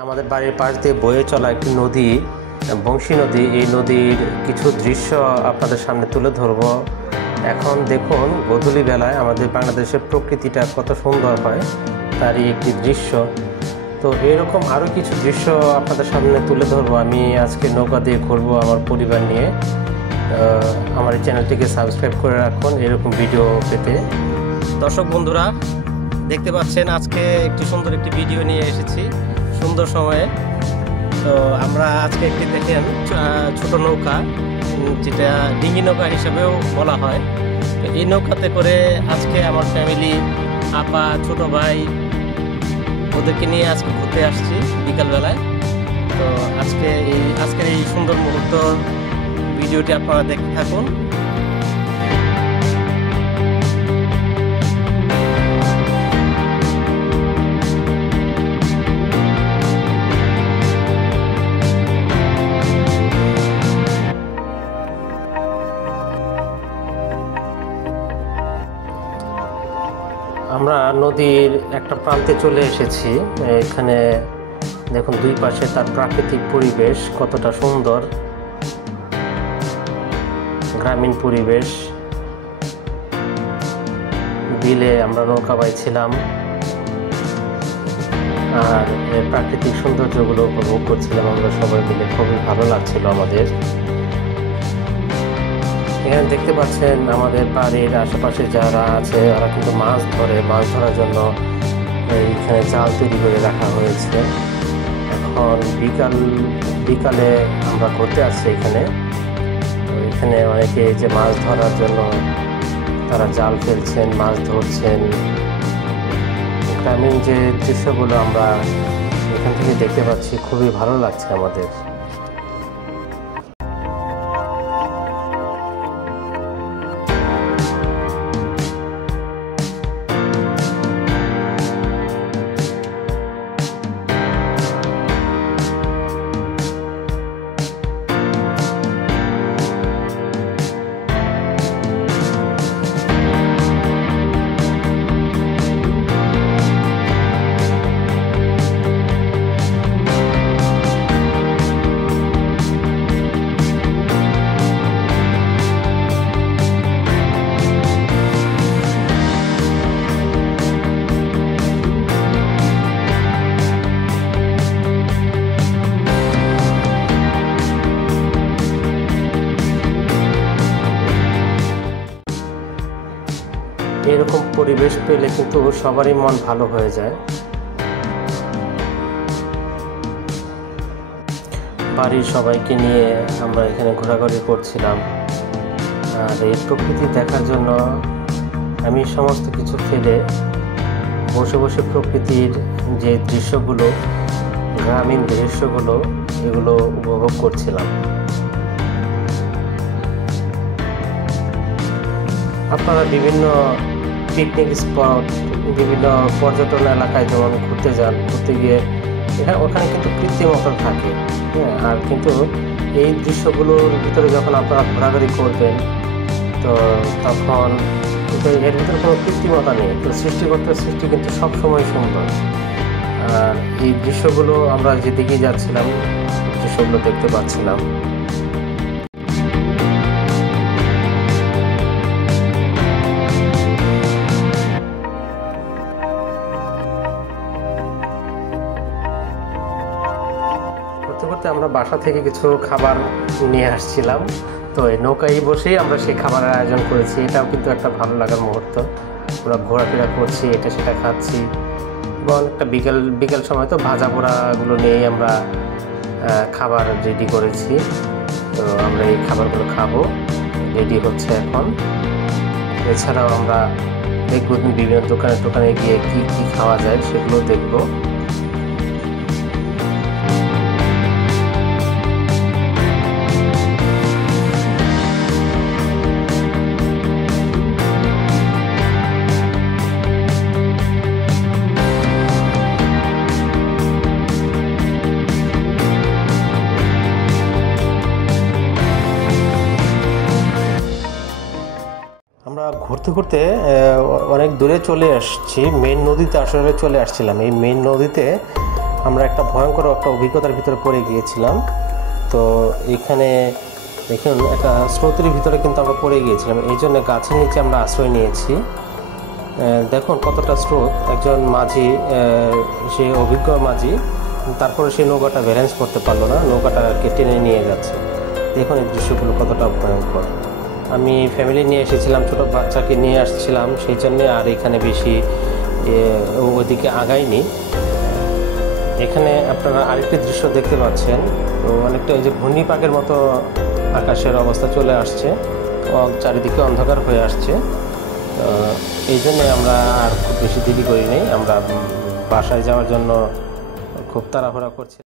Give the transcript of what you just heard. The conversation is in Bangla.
আমাদের বাড়ির পাশ দিয়ে বয়ে চলা একটি নদী, বংশী নদী। এই নদীর কিছু দৃশ্য আপনাদের সামনে তুলে ধরব। এখন দেখুন গোধূলি বেলায় আমাদের বাংলাদেশের প্রকৃতিটা কত সুন্দর হয়, তারই একটি দৃশ্য। তো এরকম আরও কিছু দৃশ্য আপনাদের সামনে তুলে ধরবো। আমি আজকে নৌকা দিয়ে ঘুরবো আমার পরিবার নিয়ে। আমার এই চ্যানেলটিকে সাবস্ক্রাইব করে রাখুন এরকম ভিডিও পেতে। দর্শক বন্ধুরা, দেখতে পাচ্ছেন আজকে একটি সুন্দর একটি ভিডিও নিয়ে এসেছি সুন্দর সময়ে। তো আমরা আজকে একটি দেখেন ছোট নৌকা, যেটা ডিঙি নৌকা হিসেবেও বলা হয়। তো এই নৌকাতে করে আজকে আমার ফ্যামিলি, আপা, ছোট ভাই, ওদেরকে নিয়ে আজকে ঘুরতে আসছি বিকালবেলায়। তো আজকের এই সুন্দর মুহূর্ত ভিডিওটি আপনারা দেখতে থাকুন। আমরা নদীর একটা প্রান্তে চলে এসেছি। এখানে দেখুন দুই পাশে তার প্রাকৃতিক পরিবেশ কতটা সুন্দর, গ্রামীণ পরিবেশ। বিলে আমরা নৌকা বাইছিলাম আর প্রাকৃতিক সৌন্দর্যগুলো উপভোগ করছিলাম আমরা সবাই মিলে। খুবই ভালো লাগছিল আমাদের। এখানে দেখতে পাচ্ছেন আমাদের বাড়ির আশেপাশে যারা আছে ওরা কিন্তু মাছ ধরে। মাছ ধরার জন্য এখানে জাল তৈরি করে রাখা হয়েছে। এখন বিকালে আমরা ঘুরতে আসছি এখানে। এখানে অনেকে যে মাছ ধরার জন্য তারা জাল ফেলছেন, মাছ ধরছেন। গ্রামীণ যে দৃশ্যগুলো আমরা এখান থেকে দেখতে পাচ্ছি, খুবই ভালো লাগছে আমাদের। এরকম পরিবেশ পেলে কিন্তু সবারই মন ভালো হয়ে যায়। বাড়ির সবাইকে নিয়ে আমরা এখানে ঘোরাঘুরি করছিলাম। আর এই প্রকৃতি দেখার জন্য আমি সমস্ত কিছু ফেলে বসে বসে প্রকৃতির যে দৃশ্যগুলো, গ্রামীণ দৃশ্যগুলো, এগুলো উপভোগ করছিলাম। আপনারা বিভিন্ন পিকনিক স্পট, বিভিন্ন পর্যটন এলাকায় যেমন ঘুরতে যান, ঘুরতে গিয়ে ওখানে কিন্তু কৃত্রিমতা থাকে। আর কিন্তু এই দৃশ্যগুলোর ভিতরে যখন আপনারা ঘোরাঘুরি করবেন, তো তখন কিন্তু এর ভিতরে কোনো কৃত্রিমতা নেই। তো সৃষ্টিকর্তার সৃষ্টি কিন্তু সবসময় সুন্দর। আর এই দৃশ্যগুলো আমরা যেদিকে যাচ্ছিলাম, দৃশ্যগুলো দেখতে পাচ্ছিলাম। আমরা বাসা থেকে কিছু খাবার নিয়ে আসছিলাম। তো এই নৌকায় বসেই আমরা সেই খাবারের আয়োজন করেছি। এটাও কিন্তু একটা ভালো লাগার মুহূর্ত। আমরা ঘোরাফেরা করছি, এটা সেটা খাচ্ছি এবং একটা বিকেল সময় তো ভাজা পোড়াগুলো নিয়েই আমরা খাবার রেডি করেছি। তো আমরা এই খাবারগুলো খাবো, রেডি হচ্ছে এখন। এছাড়াও আমরা দেখবো বিভিন্ন দোকানে গিয়ে কি কি খাওয়া যায় সেগুলো দেখবো। আমরা ঘুরতে ঘুরতে অনেক দূরে চলে আসছি। মেইন নদীতে আসলে চলে আসছিলাম। এই মেইন নদীতে আমরা একটা ভয়ঙ্কর একটা অভিজ্ঞতার ভিতরে পড়ে গিয়েছিলাম। তো এখানে দেখুন একটা স্রোতের ভিতরে কিন্তু আমরা পড়ে গিয়েছিলাম, এই জন্য গাছের নিচে আমরা আশ্রয় নিয়েছি। দেখুন কতটা স্রোত, একজন মাঝি, সে অভিজ্ঞ মাঝি, তারপরে সেই নৌকাটা ব্যালেন্স করতে পারলো না, নৌকাটাকে টেনে নিয়ে যাচ্ছে। দেখুন এই দৃশ্যগুলো কতটা ভয়ঙ্কর। আমি ফ্যামিলি নিয়ে এসেছিলাম, ছোটো বাচ্চাকে নিয়ে আসছিলাম, সেই জন্যে আর এখানে বেশি ওইদিকে আগাইনি। এখানে আপনারা আরেকটি দৃশ্য দেখতে পাচ্ছেন, তো অনেকটা ওই যে ঘূর্ণিপাকের মতো আকাশের অবস্থা চলে আসছে, চারিদিকে অন্ধকার হয়ে আসছে। এই জন্যে আমরা আর খুব বেশি দেরি করি নাই, আমরা বাসায় যাওয়ার জন্য খুব তাড়াহুড়া করছি।